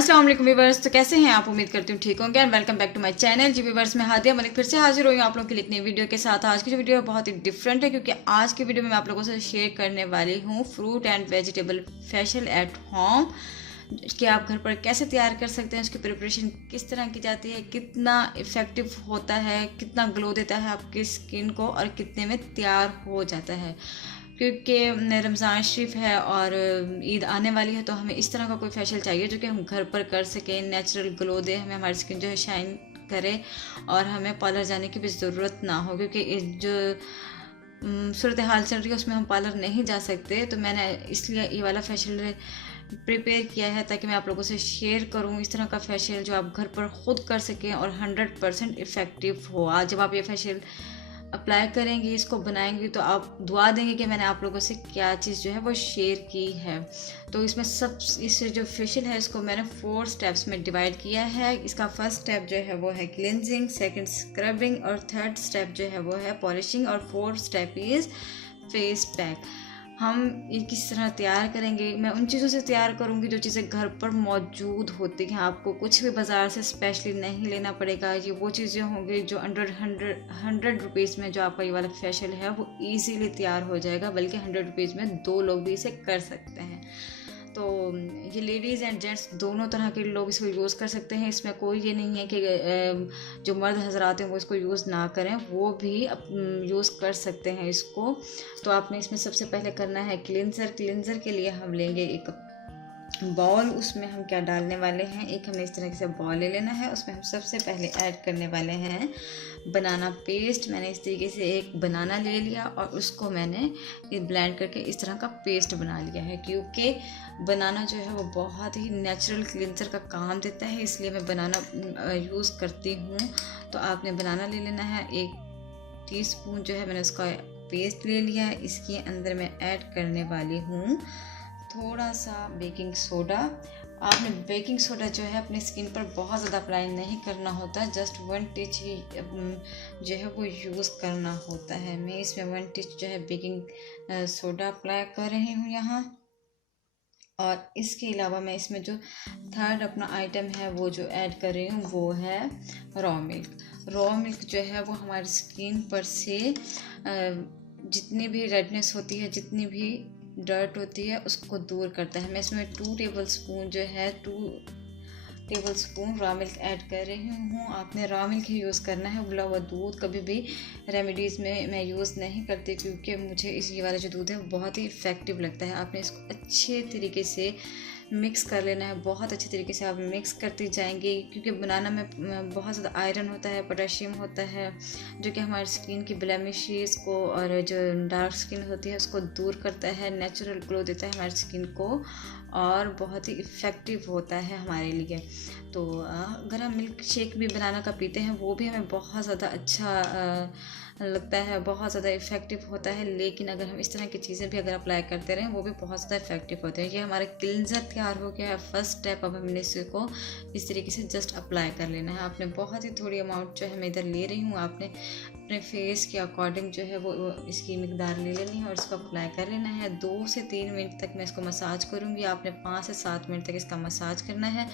अस्सलाम वालेकुम व्यूवर्स। तो कैसे हैं आप? उम्मीद करती हूँ ठीक होंगे and welcome back to my channel ji viewers. मैं हादिया मलिक फिर से हाजिर हुई हूँ आप लोगों के लिए एक नई वीडियो के साथ। आज की जो वीडियो है बहुत ही डिफरेंट है क्योंकि आज की वीडियो में मैं आप लोगों से शेयर करने वाली हूँ fruit and vegetable facial at home कि आप घर पर कैसे तैयार कर सकते हैं, उसकी प्रिपरेशन किस तरह की जाती है, कितना इफ़ेक्टिव होता है, कितना ग्लो देता है आपकी स्किन को और कितने में तैयार हो जाता है। क्योंकि रमज़ान शरीफ है और ईद आने वाली है, तो हमें इस तरह का कोई फेशियल चाहिए जो कि हम घर पर कर सकें, नेचुरल ग्लो दे, हमें हमारी स्किन जो है शाइन करे और हमें पार्लर जाने की भी ज़रूरत ना हो। क्योंकि इस जो सूरत हाल चल रही है उसमें हम पार्लर नहीं जा सकते, तो मैंने इसलिए ये वाला फेशियल प्रिपेयर किया है ताकि मैं आप लोगों से शेयर करूं इस तरह का फेशियल जो आप घर पर ख़ुद कर सकें और 100% इफ़ेक्टिव हो। आज जब आप ये फेशियल अप्लाई करेंगी, इसको बनाएंगी, तो आप दुआ देंगे कि मैंने आप लोगों से क्या चीज़ जो है वो शेयर की है। तो इसमें सब इस जो फेशियल है इसको मैंने 4 स्टेप्स में डिवाइड किया है। इसका फर्स्ट स्टेप जो है वो है क्लिनजिंग, सेकंड स्क्रबिंग और थर्ड स्टेप जो है वो है पॉलिशिंग और fourth step is face pack. हम ये किस तरह तैयार करेंगे, मैं उन चीज़ों से तैयार करूँगी जो चीज़ें घर पर मौजूद होती हैं। आपको कुछ भी बाज़ार से स्पेशली नहीं लेना पड़ेगा। ये वो चीज़ें होंगी जो अंडर हंड्रेड रुपीज़ में जो आपका ये वाला फेशियल है वो इजीली तैयार हो जाएगा, बल्कि 100 रुपीज़ में 2 लोग भी इसे कर सकते हैं। तो ये लेडीज़ एंड जेंट्स दोनों तरह के लोग इसको यूज़ कर सकते हैं। इसमें कोई ये नहीं है कि जो मर्द हजरात हैं वो इसको यूज़ ना करें, वो भी यूज़ कर सकते हैं इसको। तो आपने इसमें सबसे पहले करना है क्लिनज़र। क्लिनज़र के लिए हम लेंगे एक बॉल, उसमें हम क्या डालने वाले हैं, एक हमने इस तरह से बॉल ले लेना है। उसमें हम सबसे पहले ऐड करने वाले हैं बनाना पेस्ट। मैंने इस तरीके से एक बनाना ले लिया और उसको मैंने ब्लेंड करके इस तरह का पेस्ट बना लिया है। क्योंकि बनाना जो है वो बहुत ही नेचुरल क्लिनजर का काम देता है, इसलिए मैं बनाना यूज़ करती हूँ। तो आपने बनाना ले लेना है। 1 टीस्पून जो है मैंने उसका पेस्ट ले लिया है। इसके अंदर मैं ऐड करने वाली हूँ थोड़ा सा बेकिंग सोडा। आपने बेकिंग सोडा जो है अपनी स्किन पर बहुत ज़्यादा अप्लाई नहीं करना होता, जस्ट 1 टिच ही जो है वो यूज़ करना होता है। मैं इसमें 1 टिच जो है बेकिंग सोडा अप्लाई कर रही हूँ यहाँ। और इसके अलावा मैं इसमें जो थर्ड अपना आइटम है वो जो ऐड कर रही हूँ वो है रॉ मिल्क। रॉ मिल्क जो है वो हमारी स्किन पर से जितनी भी रेडनेस होती है, जितनी भी डर्ट होती है, उसको दूर करता है। मैं इसमें 2 टेबलस्पून जो है 2 टेबलस्पून रॉ मिल्क ऐड कर रही हूँ। आपने रॉ मिल्क ही यूज़ करना है, उबला हुआ दूध कभी भी रेमेडीज़ में मैं यूज़ नहीं करती क्योंकि मुझे ये वाला जो दूध है वो बहुत ही इफ़ेक्टिव लगता है। आपने इसको अच्छे तरीके से मिक्स कर लेना है, बहुत अच्छे तरीके से आप मिक्स करते जाएंगे क्योंकि बनाना में बहुत ज़्यादा आयरन होता है, पोटेशियम होता है, जो कि हमारी स्किन की ब्लेमिशेस को और जो डार्क स्किन होती है उसको दूर करता है, नेचुरल ग्लो देता है हमारी स्किन को और बहुत ही इफ़ेक्टिव होता है हमारे लिए। तो अगर हम मिल्क शेक भी बनाना का पीते हैं वो भी हमें बहुत ज़्यादा अच्छा लगता है, बहुत ज़्यादा इफ़ेक्टिव होता है। लेकिन अगर हम इस तरह की चीज़ें भी अगर अप्लाई करते रहें वो भी बहुत ज़्यादा इफ़ेक्टिव होते हैं। ये हमारा क्लिनजर तैयार हो गया है, फर्स्ट स्टेप। अब हमने इसको इस तरीके से जस्ट अप्लाई कर लेना है। आपने बहुत ही थोड़ी अमाउंट जो है मैं इधर ले रही हूँ, आपने अपने फेस के अकॉर्डिंग जो है वो इसकी मिकदार ले लेनी है और इसको अप्लाई कर लेना है। 2 से 3 मिनट तक मैं इसको मसाज करूँगी। आपने 5 से 7 मिनट तक इसका मसाज करना है।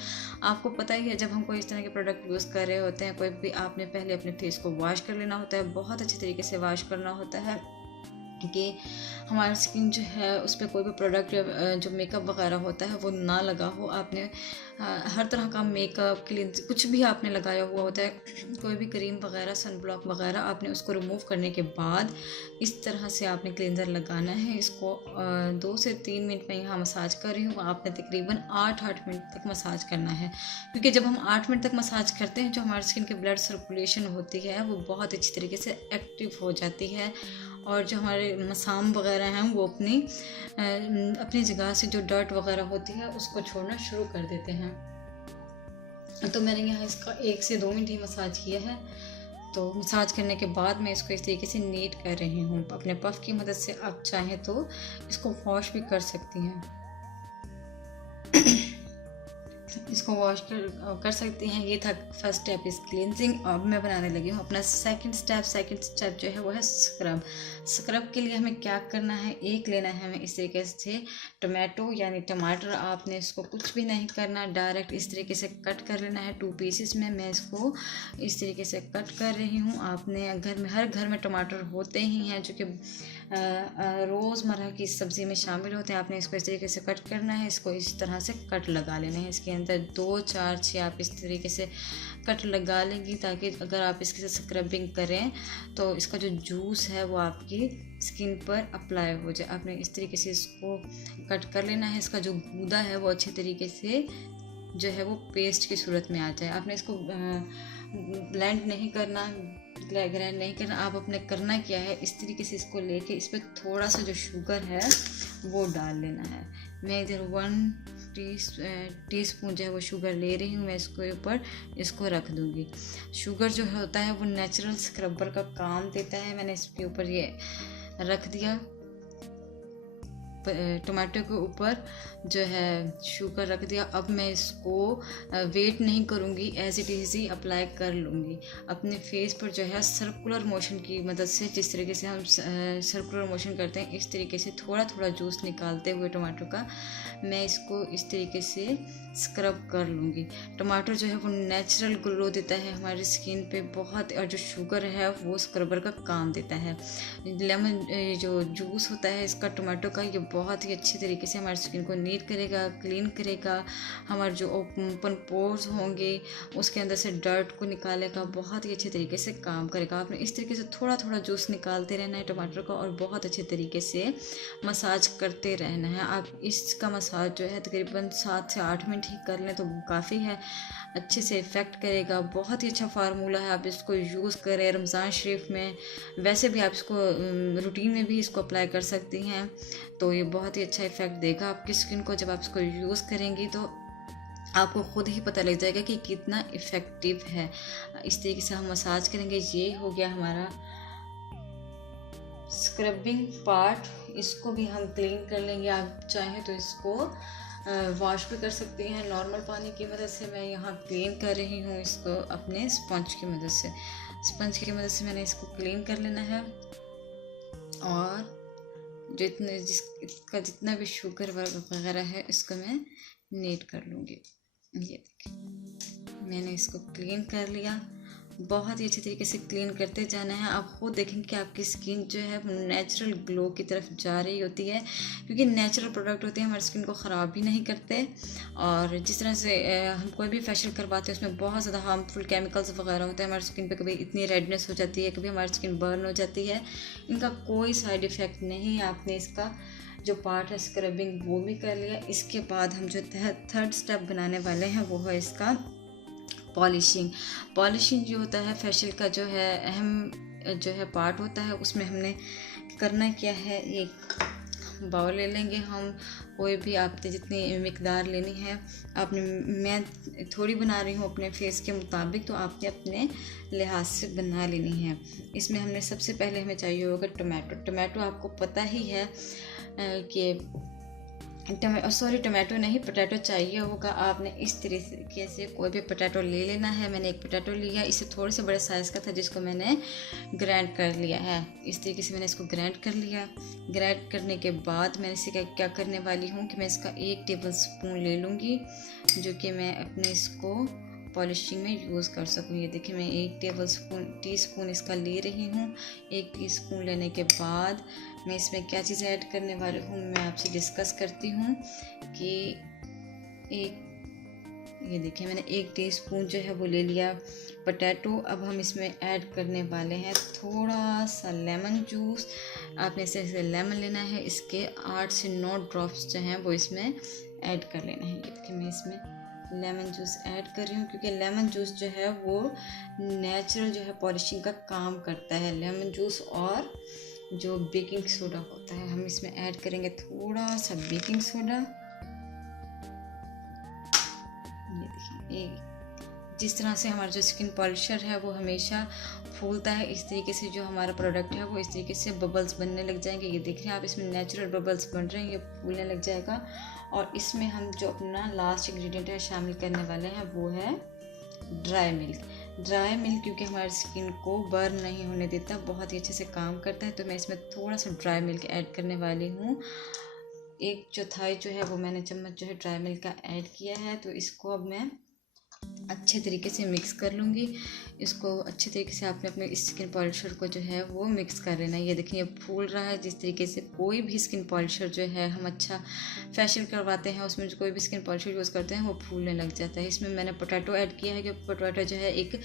आपको पता ही है जब हम कोई इस तरह के प्रोडक्ट यूज़ कर रहे होते हैं कोई भी, आपने पहले अपने फेस को वॉश कर लेना होता है, बहुत अच्छे तरीके से वॉश करना होता है कि हमारी स्किन जो है उस पर कोई भी प्रोडक्ट जो मेकअप वगैरह होता है वो ना लगा हो। आपने हर तरह का मेकअप क्लींस कुछ भी आपने लगाया हुआ होता है, कोई भी क्रीम वगैरह, सन ब्लॉक वगैरह, आपने उसको रिमूव करने के बाद इस तरह से आपने क्लींजर लगाना है। इसको 2 से 3 मिनट में यहाँ मसाज कर रही हूँ। आपने तकरीबन 8 मिनट तक मसाज करना है क्योंकि जब हम 8 मिनट तक मसाज करते हैं जो हमारी स्किन की ब्लड सर्कुलेशन होती है वो बहुत अच्छी तरीके से एक्टिव हो जाती है और जो हमारे मसाम वगैरह हैं वो अपनी जगह से जो डर्ट वगैरह होती है उसको छोड़ना शुरू कर देते हैं। तो मैंने यहाँ इसका 1 से 2 मिनट ही मसाज किया है। तो मसाज करने के बाद मैं इसको इस तरीके से नीट कर रही हूँ। अपने पफ की मदद से आप चाहें तो इसको वॉश भी कर सकती हैं। इसको वॉश कर सकते हैं। ये था फर्स्ट स्टेप इस क्लींजिंग। अब मैं बनाने लगी हूँ अपना सेकंड स्टेप जो है वो है स्क्रब। स्क्रब के लिए हमें क्या करना है, एक लेना है हमें इस तरीके से टमाटो यानी टमाटर। आपने इसको कुछ भी नहीं करना, डायरेक्ट इस तरीके से कट कर लेना है 2 पीसेस में। मैं इसको इस तरीके से कट कर रही हूँ। आपने हर घर में टमाटर होते ही हैं जो कि रोज़मर्रा की सब्ज़ी में शामिल होते हैं। आपने इसको इस तरीके से कट करना है, इसको इस तरह से कट लगा लेने हैं। इसके अंदर 2 4 6 आप इस तरीके से कट लगा लेंगी, ताकि अगर आप इसके साथ स्क्रबिंग करें तो इसका जो जूस है वो आपकी स्किन पर अप्लाई हो जाए। आपने इस तरीके से इसको कट कर लेना है। इसका जो गूदा है वो अच्छे तरीके से जो है वो पेस्ट की सूरत में आ जाए। आपने इसको ब्लेंड नहीं करना, ग्राइंड नहीं करना। आप अपने करना क्या है, इस तरीके से इसको लेके इस पर थोड़ा सा जो शुगर है वो डाल लेना है। मैं इधर 1 टीस्पून जो है वो शुगर ले रही हूँ। मैं इसको ऊपर इसको रख दूँगी। शुगर जो होता है वो नेचुरल स्क्रबर का काम देता है। मैंने इसके ऊपर ये रख दिया, टमाटो के ऊपर जो है शुगर रख दिया। अब मैं इसको वेट नहीं करूँगी, एज इट इज़ ही अप्लाई कर लूँगी अपने फेस पर। जो है सर्कुलर मोशन की मदद से, जिस तरीके से हम सर्कुलर मोशन करते हैं, इस तरीके से थोड़ा थोड़ा जूस निकालते हुए टमाटो का मैं इसको इस तरीके से स्क्रब कर लूँगी। टमाटर जो है वो नेचुरल ग्लो देता है हमारी स्किन पे बहुत, और जो शुगर है वो स्क्रबर का काम देता है। लेमन जो जूस होता है इसका टमाटो का, ये बहुत ही अच्छी तरीके से हमारी स्किन को नीट करेगा, क्लीन करेगा। हमारे जो ओपन पोर्स होंगे उसके अंदर से डर्ट को निकालेगा, बहुत ही अच्छे तरीके से काम करेगा। आपने इस तरीके से थोड़ा थोड़ा जूस निकालते रहना है टमाटर का, और बहुत अच्छे तरीके से मसाज करते रहना है। आप इसका मसाज जो है तकरीबन 7 से 8 मिनट ही कर लें तो काफ़ी है, अच्छे से इफ़ेक्ट करेगा। बहुत ही अच्छा फार्मूला है, आप इसको यूज़ करें रमज़ान शरीफ में। वैसे भी आप इसको रूटीन में भी इसको अप्लाई कर सकती हैं, तो ये बहुत ही अच्छा इफ़ेक्ट देगा आपकी स्किन को। जब आप इसको यूज़ करेंगी तो आपको खुद ही पता लग जाएगा कि कितना इफ़ेक्टिव है। इस तरीके से हम मसाज करेंगे। ये हो गया हमारा स्क्रबिंग पार्ट। इसको भी हम क्लीन कर लेंगे। आप चाहें तो इसको वॉश भी कर सकती हैं नॉर्मल पानी की मदद से। मैं यहाँ क्लीन कर रही हूँ इसको अपने स्पंज की मदद से। स्पंज की मदद से मैंने इसको क्लीन कर लेना है, और इसका जितना भी शुगर वगैरह है इसको मैं नीट कर लूँगी। ये देखिए मैंने इसको क्लीन कर लिया। बहुत ही अच्छे तरीके से क्लीन करते जाना है। आप खुद देखेंगे कि आपकी स्किन जो है नेचुरल ग्लो की तरफ जा रही होती है, क्योंकि नेचुरल प्रोडक्ट होते हैं, हमारी स्किन को ख़राब भी नहीं करते। और जिस तरह से हम कोई भी फेशियल करवाते हैं उसमें बहुत ज़्यादा हार्मफुल केमिकल्स वगैरह होते हैं, हमारी स्किन पे कभी इतनी रेडनेस हो जाती है, कभी हमारी स्किन बर्न हो जाती है। इनका कोई साइड इफ़ेक्ट नहीं है। आपने इसका जो पार्ट है स्क्रबिंग वो भी कर लिया। इसके बाद हम जो थर्ड स्टेप बनाने वाले हैं वो है इसका पॉलिशिंग जो होता है फेशियल का जो है अहम जो है पार्ट होता है। उसमें हमने करना क्या है, एक बाउल ले लेंगे हम, कोई भी आपने जितनी मिकदार लेनी है आपने। मैं थोड़ी बना रही हूँ अपने फेस के मुताबिक, तो आपने अपने लिहाज से बना लेनी है। इसमें हमने सबसे पहले हमें चाहिए होगा टमाटो आपको पता ही है कि टमाटो नहीं, पोटैटो चाहिए होगा। आपने इस तरीके से कोई भी पोटैटो ले लेना है। मैंने एक पोटैटो लिया, इससे थोड़े से बड़े साइज़ का था, जिसको मैंने ग्राइंड कर लिया है। इस तरीके से मैंने इसको ग्राइंड कर लिया। ग्राइंड करने के बाद मैं इसे क्या करने वाली हूँ कि मैं इसका 1 टेबल स्पून ले लूँगी, जो कि मैं अपने इसको पॉलिशिंग में यूज़ कर सकूँ। ये देखिए मैं 1 टीस्पून इसका ले रही हूँ। 1 टीस्पून लेने के बाद मैं इसमें क्या चीज़ ऐड करने वाली हूँ मैं आपसे डिस्कस करती हूँ कि ये देखिए मैंने 1 टीस्पून जो है वो ले लिया पोटैटो। अब हम इसमें ऐड करने वाले हैं थोड़ा सा लेमन जूस। आपने इसे लेमन लेना है, इसके 8 से 9 ड्रॉप्स जो हैं वो इसमें ऐड कर लेना है। ये देखिए मैं इसमें लेमन जूस ऐड कर रही हूँ, क्योंकि लेमन जूस जो है वो नेचुरल जो है पॉलिशिंग का काम करता है। लेमन जूस और जो बेकिंग सोडा होता है, हम इसमें ऐड करेंगे थोड़ा सा बेकिंग सोडा। ये देखिए जिस तरह से हमारा जो स्किन पॉलिशर है वो हमेशा फूलता है, इस तरीके से जो हमारा प्रोडक्ट है वो इस तरीके से बबल्स बनने लग जाएंगे। ये देख रहे हैं आप, इसमें नेचुरल बबल्स बन रहे हैं, ये फूलने लग जाएगा। और इसमें हम जो अपना लास्ट इंग्रेडिएंट है शामिल करने वाले हैं वो है ड्राई मिल्क। ड्राई मिल्क क्योंकि हमारी स्किन को बर्न नहीं होने देता, बहुत ही अच्छे से काम करता है, तो मैं इसमें थोड़ा सा ड्राई मिल्क ऐड करने वाली हूँ। 1/4 जो है वो मैंने चम्मच जो है ड्राई मिल्क का ऐड किया है। तो इसको अब मैं अच्छे तरीके से मिक्स कर लूँगी। इसको अच्छे तरीके से आपने अपने स्किन पॉलिशर को जो है वो मिक्स कर लेना है। ये देखिए ये फूल रहा है। जिस तरीके से कोई भी स्किन पॉलिशर जो है हम अच्छा फेशियल करवाते हैं, उसमें जो कोई भी स्किन पॉलिशर यूज़ करते हैं वो फूलने लग जाता है। इसमें मैंने पोटैटो ऐड किया है, क्योंकि पोटैटो जो है एक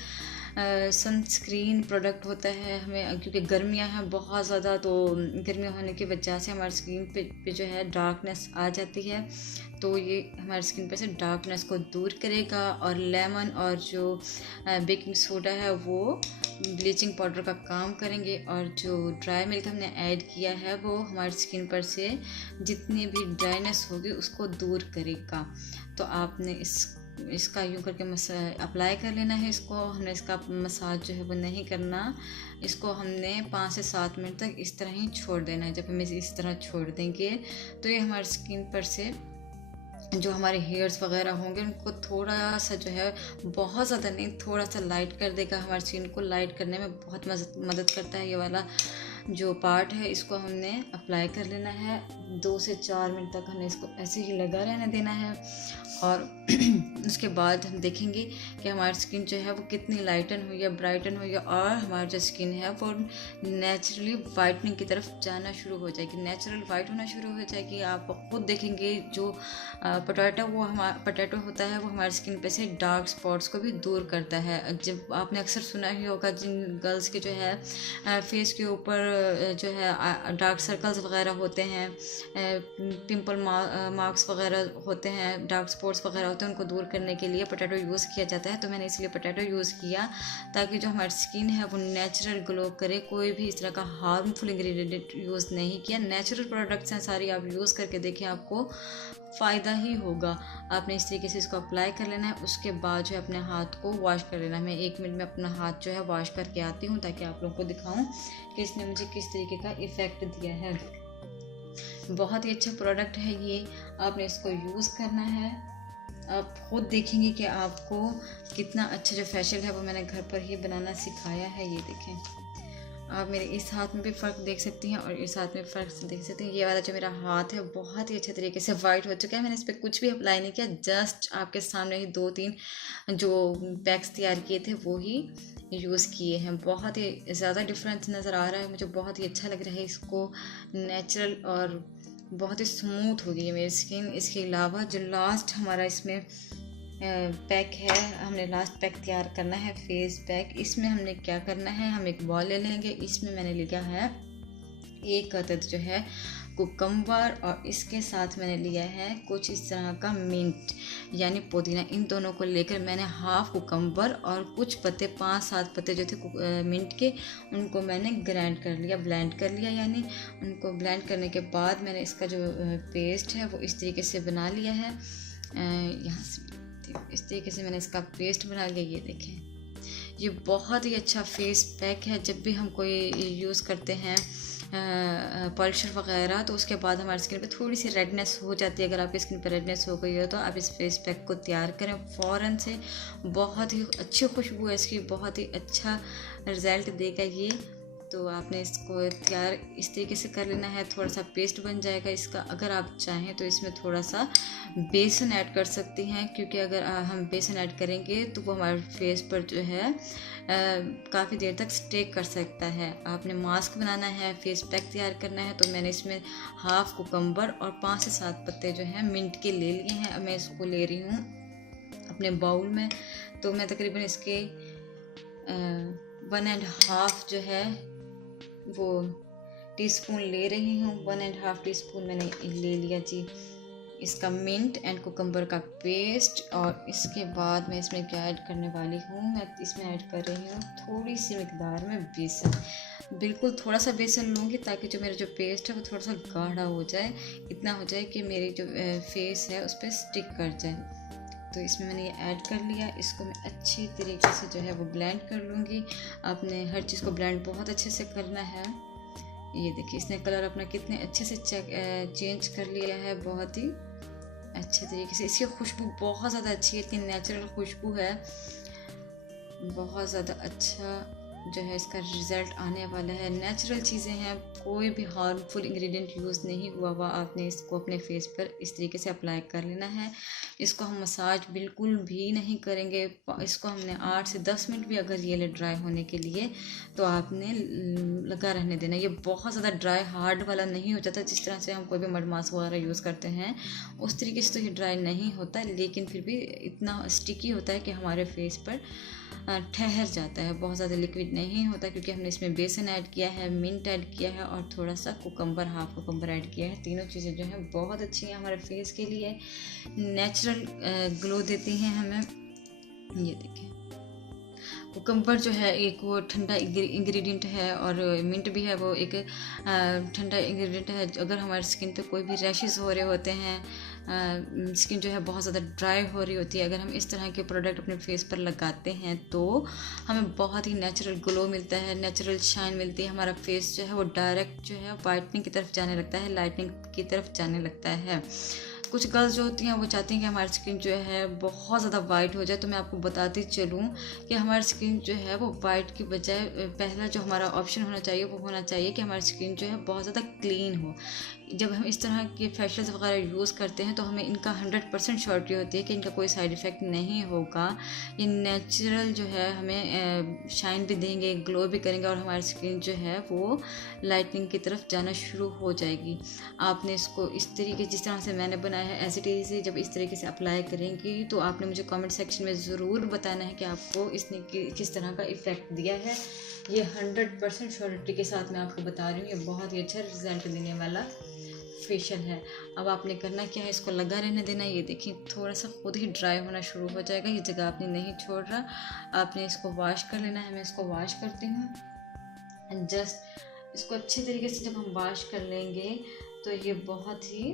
सनस्क्रीन प्रोडक्ट होता है। हमें क्योंकि गर्मियाँ हैं बहुत ज़्यादा, तो गर्मियाँ होने की वजह से हमारी स्किन पे जो है डार्कनेस आ जाती है, तो ये हमारी स्किन पे से डार्कनेस को दूर करेगा। और लेमन और जो बेकिंग सोडा है वो ब्लीचिंग पाउडर का काम करेंगे। और जो ड्राई मिल्क हमने ऐड किया है वो हमारी स्किन पर से जितनी भी ड्राइनेस होगी उसको दूर करेगा। तो आपने इसका यूँ करके अप्लाई कर लेना है। इसको हमने इसका मसाज जो है वो नहीं करना, इसको हमने 5 से 7 मिनट तक इस तरह ही छोड़ देना है। जब हम इस तरह छोड़ देंगे तो ये हमारी स्किन पर से जो हमारे हेयर्स वगैरह होंगे उनको थोड़ा सा जो है, बहुत ज़्यादा नहीं, थोड़ा सा लाइट कर देगा। हमारी स्किन को लाइट करने में बहुत मदद करता है ये वाला जो पार्ट है। इसको हमने अप्लाई कर लेना है। 2 से 4 मिनट तक हमें इसको ऐसे ही लगा रहने देना है। और उसके बाद हम देखेंगे कि हमारी स्किन जो है वो कितनी लाइटन हुई है, ब्राइटन हुई है, और हमारी जो स्किन है वो नेचुरली वाइटनिंग की तरफ जाना शुरू हो जाएगी, नेचुरल वाइट होना शुरू हो जाएगी। आप खुद देखेंगे जो पोटैटो होता है वो हमारी स्किन पे से डार्क स्पॉट्स को भी दूर करता है। जब आपने अक्सर सुना ही होगा जिन गर्ल्स के जो है फेस के ऊपर जो है डार्क सर्कल्स वगैरह होते हैं, पिंपल मार्क्स वगैरह होते हैं, डार्क स्पॉट्स वगैरह होते हैं, उनको दूर करने के लिए पोटैटो यूज़ किया जाता है। तो मैंने इसलिए पोटैटो यूज़ किया ताकि जो हमारी स्किन है वो नेचुरल ग्लो करे। कोई भी इस तरह का हार्मफुल इंग्रेडिएंट यूज़ नहीं किया, नेचुरल प्रोडक्ट्स हैं सारी, आप यूज़ करके देखिए आपको फ़ायदा ही होगा। आपने इस तरीके से इसको अप्लाई कर लेना है। उसके बाद जो है अपने हाथ को वॉश कर लेना है। मैं 1 मिनट में अपना हाथ जो है वॉश करके आती हूँ ताकि आप लोगों को दिखाऊं कि इसने मुझे किस तरीके का इफ़ेक्ट दिया है। बहुत ही अच्छा प्रोडक्ट है ये, आपने इसको यूज़ करना है। आप खुद देखेंगे कि आपको कितना अच्छा जो फेशियल है वो मैंने घर पर ही बनाना सिखाया है। ये देखें आप मेरे इस हाथ में भी फ़र्क देख सकती हैं और इस हाथ में फ़र्क देख सकती हैं। ये वाला जो मेरा हाथ है बहुत ही अच्छे तरीके से वाइट हो चुका है। मैंने इस पर कुछ भी अप्लाई नहीं किया, जस्ट आपके सामने ही 2-3 जो पैक्स तैयार किए थे वो ही यूज़ किए हैं। बहुत ही ज़्यादा डिफरेंस नज़र आ रहा है मुझे, बहुत ही अच्छा लग रहा है। इसको नेचुरल और बहुत ही स्मूथ हो गई है मेरी स्किन। इसके अलावा जो लास्ट हमारा इसमें पैक है, हमने लास्ट पैक तैयार करना है फेस पैक। इसमें हमने क्या करना है, हम एक बॉल ले लेंगे। इसमें मैंने लिया है 1 अदद जो है कुकम्बर, और इसके साथ मैंने लिया है कुछ इस तरह का मिंट यानी पुदीना। इन दोनों को लेकर मैंने हाफ कुकम्बर और कुछ पत्ते 5-7 पत्ते जो थे मिंट के, उनको मैंने ग्राइंड कर लिया, ब्लेंड कर लिया। यानी उनको ब्लेंड करने के बाद मैंने इसका जो पेस्ट है वो इस तरीके से बना लिया है। यहाँ से इस तरीके से मैंने इसका पेस्ट बना लिया। ये देखें, ये बहुत ही अच्छा फेस पैक है। जब भी हम कोई यूज़ करते हैं पॉलिशर वगैरह, तो उसके बाद हमारी स्किन पे थोड़ी सी रेडनेस हो जाती है। अगर आपकी स्किन पे रेडनेस हो गई हो तो आप इस फेस पैक को तैयार करें फ़ौरन से। बहुत ही अच्छी खुशबू है इसकी, बहुत ही अच्छा रिज़ल्ट देगा ये। तो आपने इसको तैयार इस तरीके से कर लेना है। थोड़ा सा पेस्ट बन जाएगा इसका। अगर आप चाहें तो इसमें थोड़ा सा बेसन ऐड कर सकती हैं, क्योंकि अगर हम बेसन ऐड करेंगे तो वो हमारे फेस पर जो है काफ़ी देर तक स्टे कर सकता है। आपने मास्क बनाना है, फेस पैक तैयार करना है, तो मैंने इसमें हाफ कुकम्बर और 5 से 7 पत्ते जो हैं मिंट के ले लिए हैं। अब मैं इसको ले रही हूँ अपने बाउल में। तो मैं तकरीबन इसके 1.5 जो है वो टीस्पून ले रही हूँ। 1.5 टीस्पून मैंने ले लिया जी इसका मिंट एंड कुकम्बर का पेस्ट। और इसके बाद मैं इसमें क्या ऐड करने वाली हूँ, मैं इसमें ऐड कर रही हूँ थोड़ी सी मिकदार में बेसन। बिल्कुल थोड़ा सा बेसन लूँगी ताकि जो मेरा जो पेस्ट है वो थोड़ा सा गाढ़ा हो जाए, इतना हो जाए कि मेरी जो फेस है उस पर स्टिक कर जाए। तो इसमें मैंने ये ऐड कर लिया। इसको मैं अच्छी तरीके से जो है वो ब्लेंड कर लूँगी। आपने हर चीज़ को ब्लेंड बहुत अच्छे से करना है। ये देखिए इसने कलर अपना कितने अच्छे से चेंज कर लिया है, बहुत ही अच्छे तरीके से। इसकी खुशबू बहुत ज़्यादा अच्छी है, इतनी नेचुरल खुशबू है, बहुत ज़्यादा अच्छा जो है इसका रिज़ल्ट आने वाला है। नेचुरल चीज़ें हैं, कोई भी हार्मफुल इंग्रेडिएंट यूज़ नहीं हुआ हुआ। आपने इसको अपने फेस पर इस तरीके से अप्लाई कर लेना है। इसको हम मसाज बिल्कुल भी नहीं करेंगे। इसको हमने 8 से 10 मिनट भी अगर ये ड्राई होने के लिए तो आपने लगा रहने देना। ये बहुत ज़्यादा ड्राई हार्ड वाला नहीं हो जाता, जिस तरह से हम कोई भी मड मास्क वगैरह यूज़ करते हैं उस तरीके से तो ये ड्राई नहीं होता, लेकिन फिर भी इतना स्टिकी होता है कि हमारे फेस पर ठहर जाता है। बहुत ज़्यादा लिक्विड नहीं होता, क्योंकि हमने इसमें बेसन ऐड किया है, मिंट ऐड किया है और थोड़ा सा कुकम्बर, हाफ कुकम्बर ऐड किया है। तीनों चीज़ें जो हैं बहुत अच्छी हैं हमारे फेस के लिए, नेचुरल ग्लो देती हैं हमें। ये देखिए कुकम्बर जो है एक वो ठंडा इंग्रेडिएंट है और मिंट भी है वो एक ठंडा इंग्रेडिएंट है। अगर हमारी स्किन पे कोई भी रैशेस हो रहे होते हैं, स्किन जो है बहुत ज़्यादा ड्राई हो रही होती है, अगर हम इस तरह के प्रोडक्ट अपने फेस पर लगाते हैं तो हमें बहुत ही नेचुरल ग्लो मिलता है, नेचुरल शाइन मिलती है। हमारा फेस जो है वो डायरेक्ट जो है वाइटनिंग की तरफ जाने लगता है, लाइटनिंग की तरफ जाने लगता है। कुछ गर्ल्स जो होती हैं वो चाहती हैं कि हमारी स्किन जो है बहुत ज़्यादा वाइट हो जाए, तो मैं आपको बताती चलूँ कि हमारी स्किन जो है वो वाइट की बजाय पहला जो हमारा ऑप्शन होना चाहिए वो होना चाहिए कि हमारी स्किन जो है बहुत ज़्यादा क्लीन हो। जब हम इस तरह के फेशियल्स वगैरह यूज़ करते हैं तो हमें इनका 100% श्योरिटी होती है कि इनका कोई साइड इफ़ेक्ट नहीं होगा। ये नेचुरल जो है हमें शाइन भी देंगे, ग्लो भी करेंगे और हमारी स्किन जो है वो लाइटनिंग की तरफ जाना शुरू हो जाएगी। आपने इसको इस तरीके जिस तरह से मैंने बनाया है एज इट इज़ जब इस तरीके से अप्लाई करेंगी तो आपने मुझे कमेंट सेक्शन में ज़रूर बताना है कि आपको इसने किस तरह का इफ़ेक्ट दिया है। ये 100% श्योरिटी के साथ मैं आपको बता रही हूँ, ये बहुत ही अच्छा रिजल्ट देने वाला फेशियल है। अब आपने करना क्या है, इसको लगा रहने देना। ये देखिए थोड़ा सा खुद ही ड्राई होना शुरू हो जाएगा, ये जगह आपने नहीं छोड़ रहा। आपने इसको वॉश कर लेना है। मैं इसको वॉश करती हूँ एंड जस्ट इसको अच्छे तरीके से जब हम वॉश कर लेंगे तो ये बहुत ही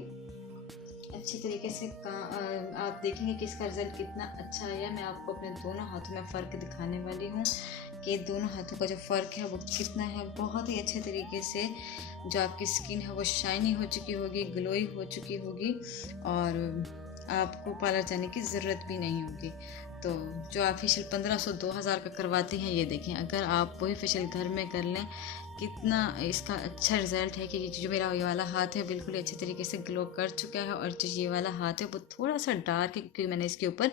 अच्छी तरीके से आप देखेंगे कि इसका रिज़ल्ट कितना अच्छा आया। मैं आपको अपने दोनों हाथों में फ़र्क दिखाने वाली हूँ कि दोनों हाथों का जो फ़र्क है वो कितना है। बहुत ही अच्छे तरीके से जो आपकी स्किन है वो शाइनी हो चुकी होगी, ग्लोई हो चुकी होगी और आपको पार्लर जाने की ज़रूरत भी नहीं होगी। तो जो आप फेशियल 1500-2000 का करवाते हैं, ये देखें अगर आप वही फेशियल घर में कर लें कितना इसका अच्छा रिज़ल्ट है कि जो मेरा ये वाला हाथ है बिल्कुल अच्छे तरीके से ग्लो कर चुका है और जो ये वाला हाथ है वो थोड़ा सा डार्क है क्योंकि मैंने इसके ऊपर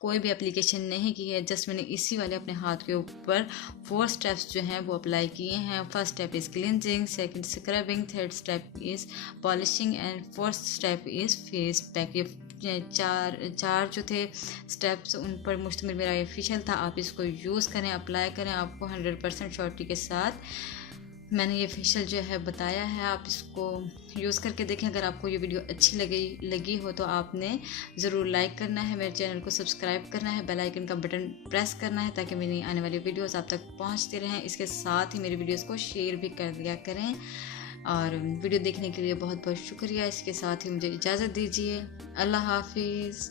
कोई भी एप्लीकेशन नहीं की है। जस्ट मैंने इसी वाले अपने हाथ के ऊपर 4 स्टेप्स जो हैं वो अप्लाई किए हैं। First step is cleansing, second scrubbing, third step is polishing and fourth step is face pack. ये चार जो थे स्टेप्स उन पर मुश्तमिल मेरा ये फेशियल था। आप इसको यूज़ करें, अप्लाई करें, आपको 100% श्योरिटी के साथ मैंने ये फेशियल जो है बताया है। आप इसको यूज़ करके देखें। अगर आपको ये वीडियो अच्छी लगी हो तो आपने ज़रूर लाइक करना है, मेरे चैनल को सब्सक्राइब करना है, बेल आइकन का बटन प्रेस करना है ताकि मेरी आने वाली वीडियोस आप तक पहुंचते रहें। इसके साथ ही मेरी वीडियोस को शेयर भी कर दिया करें और वीडियो देखने के लिए बहुत बहुत शुक्रिया। इसके साथ ही मुझे इजाज़त दीजिए। अल्लाह हाफिज़।